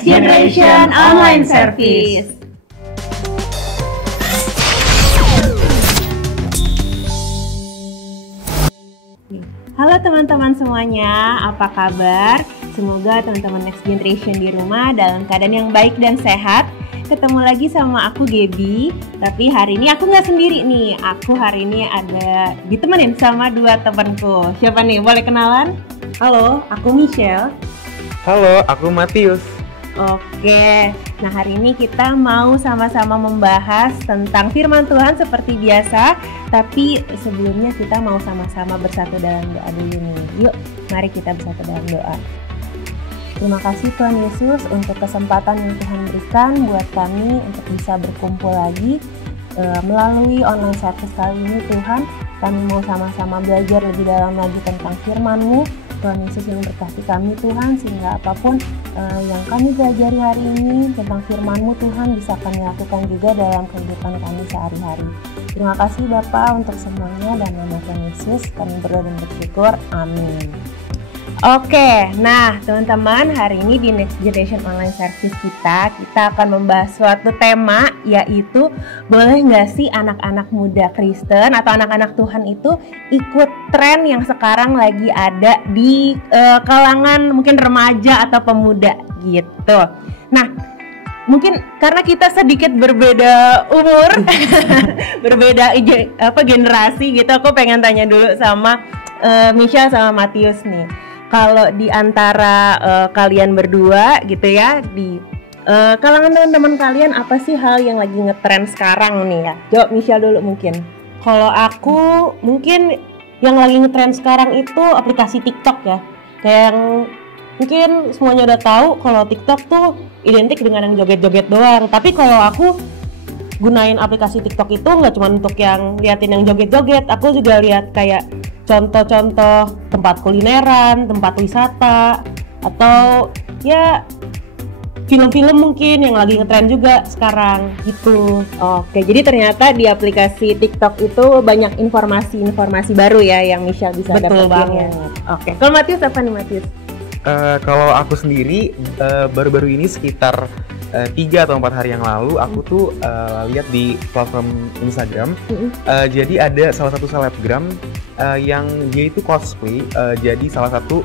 Next Generation Online Service. Halo teman-teman semuanya, apa kabar? Semoga teman-teman Next Generation di rumah dalam keadaan yang baik dan sehat. Ketemu lagi sama aku Gaby, tapi hari ini aku nggak sendiri nih. Aku hari ini ada ditemenin sama dua temanku. Siapa nih? Boleh kenalan? Halo, aku Michelle. Halo, aku Matius. Oke, nah hari ini kita mau sama-sama membahas tentang firman Tuhan seperti biasa. Tapi sebelumnya kita mau sama-sama bersatu dalam doa dulu nih. Yuk, mari kita bersatu dalam doa. Terima kasih Tuhan Yesus untuk kesempatan yang Tuhan berikan buat kami untuk bisa berkumpul lagi melalui online service kali ini Tuhan. Kami mau sama-sama belajar lebih dalam lagi tentang firman-Mu. Tuhan Yesus yang berkati kami Tuhan, sehingga apapun yang kami pelajari hari ini tentang firman-Mu Tuhan bisa kami lakukan juga dalam kehidupan kami sehari-hari. Terima kasih Bapa untuk semuanya, dan nama Tuhan Yesus kami berdoa dan bersyukur, amin. Oke, nah teman-teman, hari ini di Next Generation Online Service kita akan membahas suatu tema, yaitu boleh nggak sih anak-anak muda Kristen atau anak-anak Tuhan itu ikut tren yang sekarang lagi ada di kalangan mungkin remaja atau pemuda gitu. Nah, mungkin karena kita sedikit berbeda umur, berbeda generasi gitu, aku pengen tanya dulu sama Michelle sama Matius nih. Kalau di antara kalian berdua gitu ya, di kalangan teman-teman kalian, apa sih hal yang lagi ngetren sekarang nih ya? Jo, Michelle dulu mungkin. Kalau aku mungkin yang lagi ngetren sekarang itu aplikasi TikTok ya. Kayak yang mungkin semuanya udah tahu kalau TikTok tuh identik dengan yang joget-joget doang. Tapi kalau aku gunain aplikasi TikTok itu nggak cuma untuk yang liatin yang joget-joget, aku juga lihat kayak contoh-contoh tempat kulineran, tempat wisata, atau ya film-film mungkin yang lagi ngetren juga sekarang gitu. Oke, jadi ternyata di aplikasi TikTok itu banyak informasi baru ya yang Michelle bisa dapetin. Betul banget. Oke, kalau Matius apa nih Matius? Kalau aku sendiri baru-baru ini sekitar 3 atau 4 hari yang lalu aku tuh lihat di platform Instagram. Jadi ada salah satu selebgram yang dia itu cosplay jadi salah satu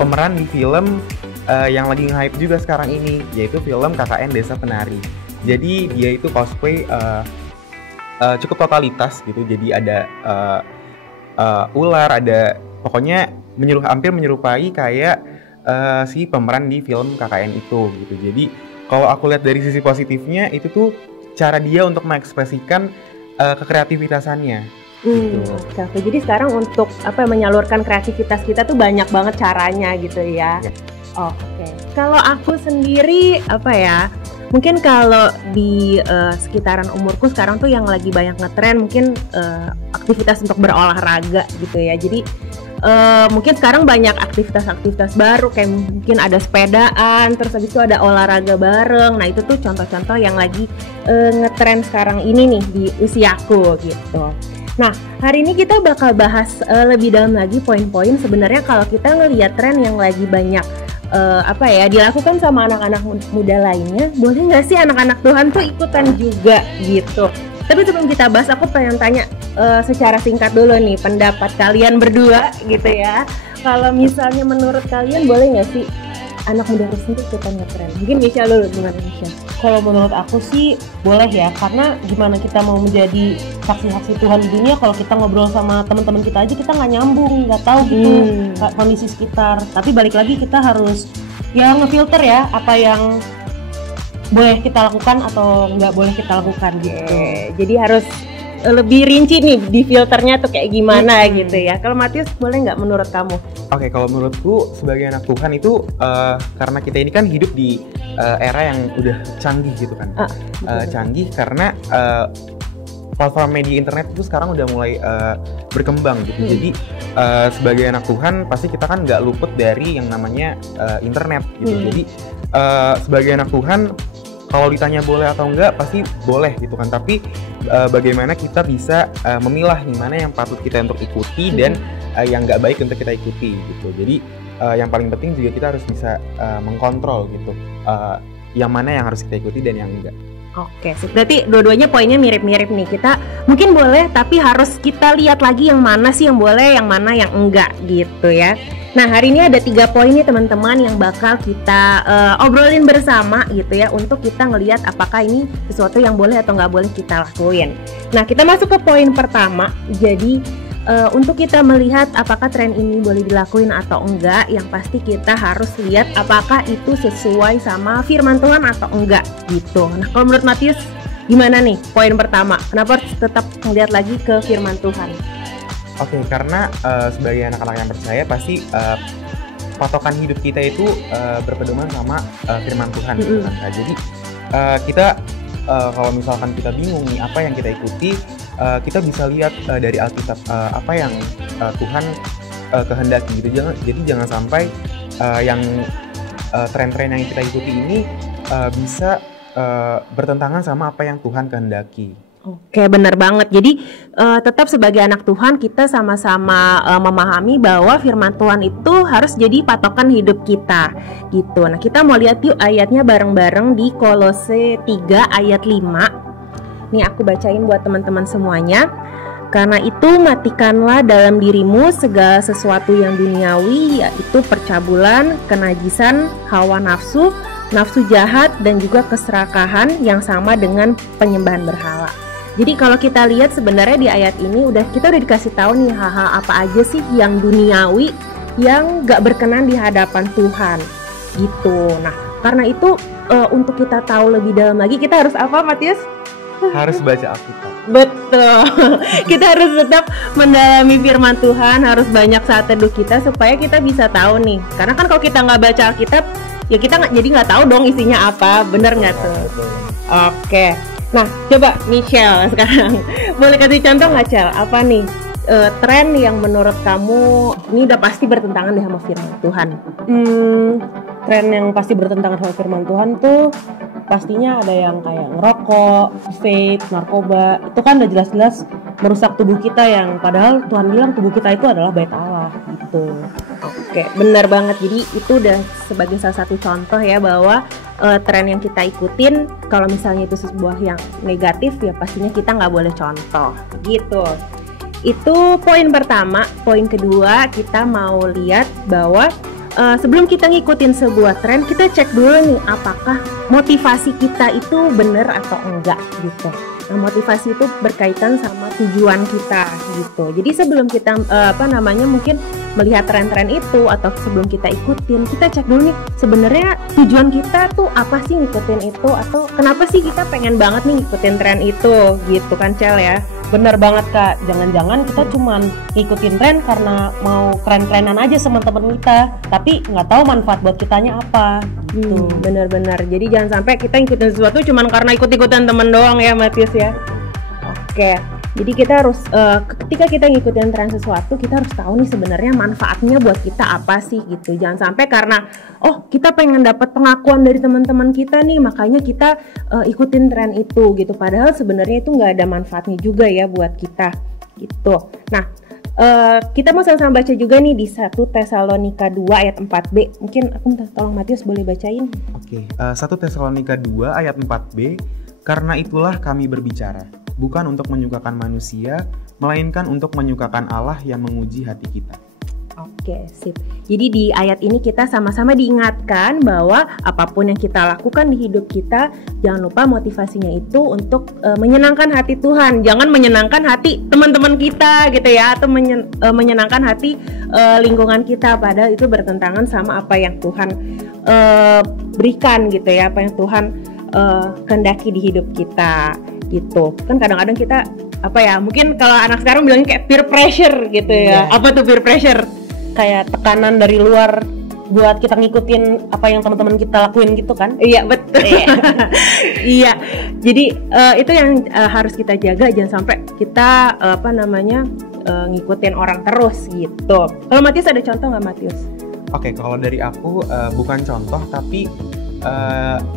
pemeran di film yang lagi nge-hype juga sekarang ini, yaitu film KKN Desa Penari. Jadi dia itu cosplay cukup totalitas gitu. Jadi ada ular, ada pokoknya hampir menyerupai kayak si pemeran di film KKN itu gitu. Jadi kalau aku lihat dari sisi positifnya, itu tuh cara dia untuk mengekspresikan kekreativitasannya. Gitu. Oke. Jadi sekarang untuk menyalurkan kreativitas kita tuh banyak banget caranya gitu ya. Oke. Kalau aku sendiri mungkin kalau di sekitaran umurku sekarang tuh yang lagi banyak ngetren mungkin aktivitas untuk berolahraga gitu ya. Jadi mungkin sekarang banyak aktivitas-aktivitas baru, kayak mungkin ada sepedaan, terus habis itu ada olahraga bareng. Nah itu tuh contoh-contoh yang lagi ngetren sekarang ini nih di usiaku gitu. Nah hari ini kita bakal bahas lebih dalam lagi poin-poin sebenarnya kalau kita ngelihat tren yang lagi banyak dilakukan sama anak-anak muda lainnya, boleh nggak sih anak-anak Tuhan tuh ikutan juga gitu. Tapi sebelum kita bahas, aku pengen tanya secara singkat dulu nih pendapat kalian berdua gitu ya. Kalau misalnya menurut kalian boleh nggak sih anak muda Kristen itu ikutan ngetren? Mungkin Michelle dulu, gimana Michelle? Kalau menurut aku sih boleh ya, karena gimana kita mau menjadi saksi-saksi Tuhan di dunia kalau kita ngobrol sama teman-teman kita aja kita nggak nyambung, nggak tahu gitu kondisi sekitar. Tapi balik lagi kita harus ya ngefilter ya apa yang boleh kita lakukan atau nggak boleh kita lakukan gitu. Jadi harus lebih rinci nih di filternya tuh kayak gimana gitu ya. Kalau Matius boleh nggak menurut kamu? Oke, kalau menurutku sebagai anak Tuhan itu karena kita ini kan hidup di era yang udah canggih gitu kan. Canggih karena platform media internet itu sekarang udah mulai berkembang gitu. Jadi sebagai anak Tuhan pasti kita kan nggak luput dari yang namanya internet gitu. Jadi sebagai anak Tuhan kalau ditanya boleh atau enggak pasti boleh gitu kan, tapi bagaimana kita bisa memilah nih mana yang patut kita untuk ikuti dan yang nggak baik untuk kita ikuti gitu. Jadi yang paling penting juga kita harus bisa mengkontrol gitu, yang mana yang harus kita ikuti dan yang enggak. Oke, berarti dua-duanya poinnya mirip-mirip nih. Kita mungkin boleh, tapi harus kita lihat lagi yang mana sih yang boleh, yang mana yang enggak gitu ya. Nah, hari ini ada 3 poin nih teman-teman yang bakal kita obrolin bersama gitu ya, untuk kita ngelihat apakah ini sesuatu yang boleh atau nggak boleh kita lakuin. Nah, kita masuk ke poin pertama. Jadi untuk kita melihat apakah tren ini boleh dilakuin atau enggak, yang pasti kita harus lihat apakah itu sesuai sama firman Tuhan atau enggak gitu. Nah, kalau menurut Matius gimana nih poin pertama? Kenapa harus tetap melihat lagi ke firman Tuhan? Oke, karena sebagai anak-anak yang percaya pasti patokan hidup kita itu berpedoman sama firman Tuhan gitu kan. Nah, jadi kita kalau misalkan kita bingung nih apa yang kita ikuti, kita bisa lihat dari Alkitab apa yang Tuhan kehendaki gitu. Jadi jangan sampai yang tren-tren yang kita ikuti ini bisa bertentangan sama apa yang Tuhan kehendaki. Oke, benar banget. Jadi tetap sebagai anak Tuhan kita sama-sama memahami bahwa firman Tuhan itu harus jadi patokan hidup kita gitu. Nah, kita mau lihat yuk ayatnya bareng-bareng di Kolose 3 ayat 5. Nih aku bacain buat teman-teman semuanya. Karena itu matikanlah dalam dirimu segala sesuatu yang duniawi, yaitu percabulan, kenajisan, hawa nafsu, nafsu jahat, dan juga keserakahan yang sama dengan penyembahan berhala. Jadi kalau kita lihat sebenarnya di ayat ini kita udah dikasih tahu nih hal-hal apa aja sih yang duniawi yang gak berkenan di hadapan Tuhan gitu. Nah, karena itu untuk kita tahu lebih dalam lagi kita harus apa, Matius? Harus baca Alkitab. Betul. Kita harus tetap mendalami firman Tuhan, harus banyak saat teduh kita supaya kita bisa tahu nih. Karena kan kalau kita nggak baca Alkitab, ya kita jadi nggak tahu dong isinya apa. Bener nggak tuh? Oke. Nah, coba Michelle sekarang boleh kasih contoh nggak, Cel? Apa nih tren yang menurut kamu ini udah pasti bertentangan deh sama firman Tuhan? Tren yang pasti bertentangan sama firman Tuhan tuh pastinya ada yang kayak ngerokok, vape, narkoba. Itu kan udah jelas-jelas merusak tubuh kita, yang padahal Tuhan bilang tubuh kita itu adalah bait Allah gitu. Oke, benar banget. Jadi itu udah sebagai salah satu contoh ya bahwa tren yang kita ikutin kalau misalnya itu sebuah yang negatif ya pastinya kita nggak boleh contoh gitu. Itu poin pertama. Poin kedua, kita mau lihat bahwa sebelum kita ngikutin sebuah tren, kita cek dulu nih apakah motivasi kita itu benar atau enggak gitu. Nah, motivasi itu berkaitan sama tujuan kita gitu. Jadi sebelum kita mungkin melihat tren-tren itu atau sebelum kita ikutin, kita cek dulu nih sebenarnya tujuan kita tuh apa sih ngikutin itu, atau kenapa sih kita pengen banget nih ngikutin tren itu gitu kan, Cel ya. Bener banget Kak, jangan-jangan kita cuman ngikutin tren karena mau keren-kerenan aja sama temen kita, tapi nggak tahu manfaat buat kitanya apa gitu. Bener-bener, jadi jangan sampai kita ngikutin sesuatu cuman karena ikut-ikutan temen doang ya Matius ya. Oke, jadi kita harus ketika kita ngikutin tren sesuatu, kita harus tahu nih sebenarnya manfaatnya buat kita apa sih gitu. Jangan sampai karena kita pengen dapat pengakuan dari teman-teman kita nih, makanya kita ikutin tren itu gitu. Padahal sebenarnya itu nggak ada manfaatnya juga ya buat kita gitu. Nah, kita mau sama-sama baca juga nih di 1 Tesalonika 2 ayat 4b. Mungkin aku minta tolong Matius boleh bacain. Oke, 1 Tesalonika 2 ayat 4b. Karena itulah kami berbicara, bukan untuk menyukakan manusia, melainkan untuk menyukakan Allah yang menguji hati kita. Oke, sip. Jadi di ayat ini kita sama-sama diingatkan bahwa apapun yang kita lakukan di hidup kita, jangan lupa motivasinya itu untuk menyenangkan hati Tuhan. Jangan menyenangkan hati teman-teman kita gitu ya, atau menyenangkan hati lingkungan kita, padahal itu bertentangan sama apa yang Tuhan berikan gitu ya, apa yang Tuhan kehendaki di hidup kita gitu. Kan kadang-kadang kita mungkin kalau anak sekarang bilangnya kayak peer pressure gitu ya. Apa tuh peer pressure? Kayak tekanan dari luar buat kita ngikutin apa yang teman-teman kita lakuin gitu kan? Iya, betul. Iya. Jadi itu yang harus kita jaga, jangan sampai kita ngikutin orang terus gitu. Kalau Matius ada contoh nggak, Matius? Oke, kalau dari aku bukan contoh tapi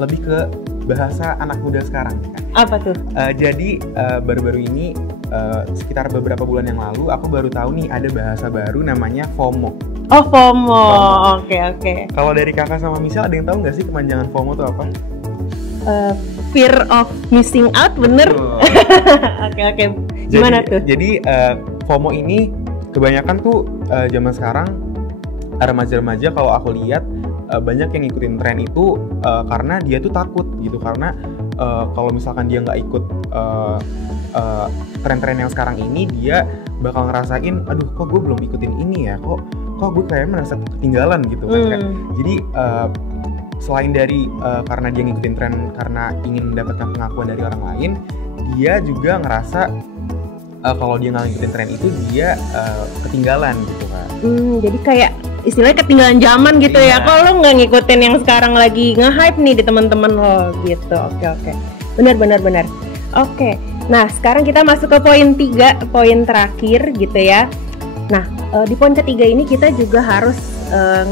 lebih ke bahasa anak muda sekarang kan. Apa tuh? Jadi baru-baru ini sekitar beberapa bulan yang lalu aku baru tahu nih ada bahasa baru namanya FOMO. Oh, FOMO. Oke. Kalau dari kakak sama Michelle ada yang tahu nggak sih kepanjangan FOMO itu apa? Fear of missing out, bener? Oke. Gimana tuh? Jadi FOMO ini kebanyakan tuh zaman sekarang remaja-remaja kalau aku lihat banyak yang ngikutin tren itu karena dia tuh takut gitu, karena kalau misalkan dia nggak ikut tren-tren yang sekarang ini, dia bakal ngerasain, aduh kok gue belum ikutin ini ya, kok gue kayak merasa ketinggalan gitu kan. Jadi selain dari karena dia ngikutin tren karena ingin mendapatkan pengakuan dari orang lain, dia juga ngerasa kalau dia nggak ngikutin tren itu dia ketinggalan gitu kan. Jadi kayak istilahnya ketinggalan zaman gitu ya. Kalau lo nggak ngikutin yang sekarang lagi nge-hype nih di teman-teman lo gitu. Oke. Benar. Oke. Nah, sekarang kita masuk ke poin 3, poin terakhir gitu ya. Nah, di poin ketiga ini kita juga harus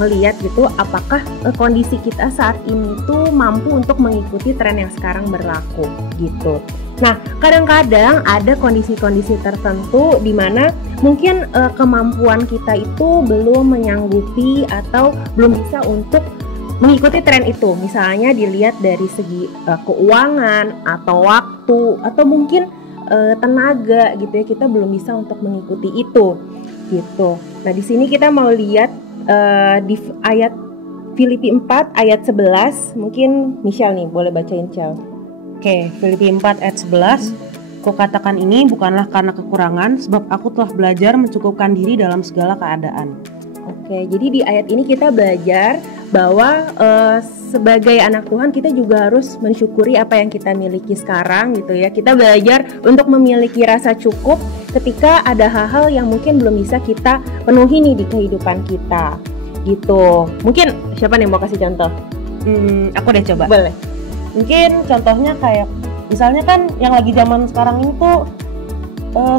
ngelihat gitu apakah kondisi kita saat ini tuh mampu untuk mengikuti tren yang sekarang berlaku gitu. Nah, kadang-kadang ada kondisi-kondisi tertentu di mana mungkin kemampuan kita itu belum menyanggupi atau belum bisa untuk mengikuti tren itu. Misalnya dilihat dari segi keuangan atau waktu atau mungkin tenaga gitu ya, kita belum bisa untuk mengikuti itu gitu. Nah, di sini kita mau lihat di ayat Filipi 4 ayat 11, mungkin Michelle nih boleh bacain, Michelle. Oke, Filipi 4 ayat 11. Kukatakan ini bukanlah karena kekurangan, sebab aku telah belajar mencukupkan diri dalam segala keadaan. Oke, jadi di ayat ini kita belajar bahwa sebagai anak Tuhan kita juga harus mensyukuri apa yang kita miliki sekarang gitu ya. Kita belajar untuk memiliki rasa cukup ketika ada hal-hal yang mungkin belum bisa kita penuhi nih di kehidupan kita gitu. Mungkin siapa nih mau kasih contoh? Aku deh coba. Boleh. Mungkin contohnya kayak misalnya kan yang lagi zaman sekarang ini tuh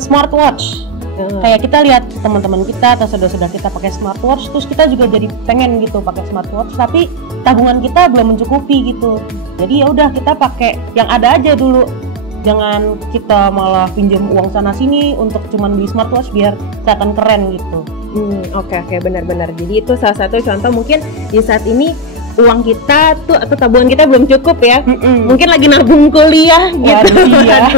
smartwatch. Kayak kita lihat teman-teman kita atau saudara-saudara kita pakai smartwatch, terus kita juga jadi pengen gitu pakai smartwatch, tapi tabungan kita belum mencukupi gitu. Jadi ya udah kita pakai yang ada aja dulu. Jangan kita malah pinjam uang sana sini untuk cuman beli smartwatch biar kelihatan keren gitu. Oke, benar-benar. Jadi itu salah satu contoh mungkin di saat ini uang kita tuh atau tabungan kita belum cukup ya. Mungkin lagi nabung kuliah gitu. Iya.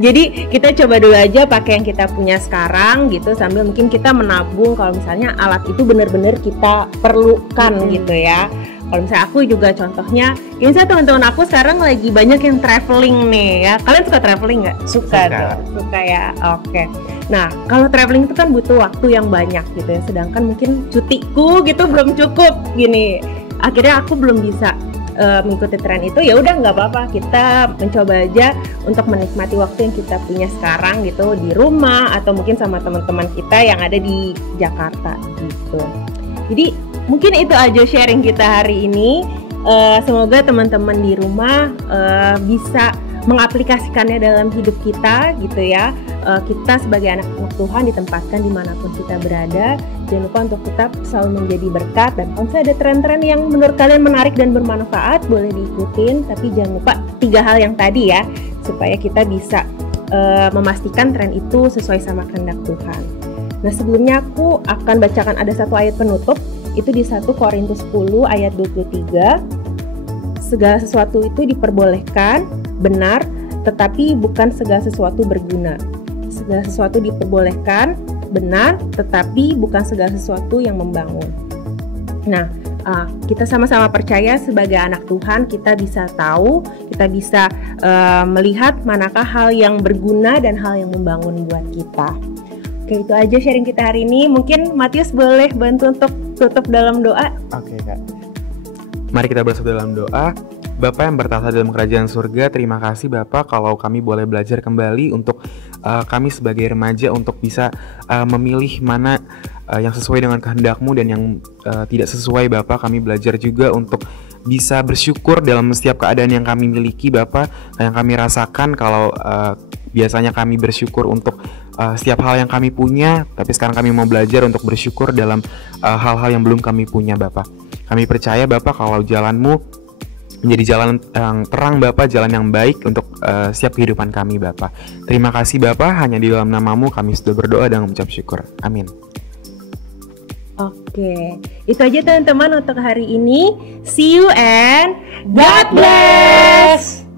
Jadi kita coba dulu aja pakai yang kita punya sekarang gitu, sambil mungkin kita menabung kalau misalnya alat itu benar-benar kita perlukan gitu ya. Kalau misalnya aku juga contohnya, ini saya teman-teman aku sekarang lagi banyak yang traveling nih ya. Kalian suka traveling nggak? Suka ya. Oke. Nah, kalau traveling itu kan butuh waktu yang banyak gitu ya. Sedangkan mungkin cutiku gitu belum cukup gini. Akhirnya aku belum bisa mengikuti tren itu. Ya udah nggak apa-apa, kita mencoba aja untuk menikmati waktu yang kita punya sekarang gitu di rumah atau mungkin sama teman-teman kita yang ada di Jakarta gitu. Jadi mungkin itu aja sharing kita hari ini. Semoga teman-teman di rumah bisa mengaplikasikannya dalam hidup kita gitu ya. Kita sebagai anak Tuhan ditempatkan dimanapun kita berada. Jangan lupa untuk tetap selalu menjadi berkat. Dan kalau ada tren-tren yang menurut kalian menarik dan bermanfaat, boleh diikutin. Tapi jangan lupa 3 hal yang tadi ya, supaya kita bisa memastikan tren itu sesuai sama kehendak Tuhan. Nah, sebelumnya aku akan bacakan ada satu ayat penutup. Itu di 1 Korintus 10 ayat 23. Segala sesuatu itu diperbolehkan, benar, tetapi bukan segala sesuatu berguna. Segala sesuatu diperbolehkan, benar, tetapi bukan segala sesuatu yang membangun. Nah, kita sama-sama percaya sebagai anak Tuhan, kita bisa tahu, kita bisa melihat manakah hal yang berguna dan hal yang membangun buat kita. Oke, itu aja sharing kita hari ini. Mungkin Matius boleh bantu untuk tutup dalam doa. Oke, Kak. Mari kita bersatu dalam doa. Bapa yang bertahta dalam kerajaan surga, terima kasih Bapa kalau kami boleh belajar kembali untuk kami sebagai remaja untuk bisa memilih mana yang sesuai dengan kehendak-Mu dan yang tidak sesuai Bapa. Kami belajar juga untuk bisa bersyukur dalam setiap keadaan yang kami miliki Bapa. Yang kami rasakan kalau biasanya kami bersyukur untuk setiap hal yang kami punya, tapi sekarang kami mau belajar untuk bersyukur dalam hal-hal yang belum kami punya Bapa. Kami percaya Bapa kalau jalan-Mu menjadi jalan yang terang Bapa, jalan yang baik untuk setiap kehidupan kami Bapa. Terima kasih Bapa, hanya di dalam nama-Mu kami sudah berdoa dan mengucap syukur. Amin. Oke, itu aja teman-teman untuk hari ini. See you and God bless.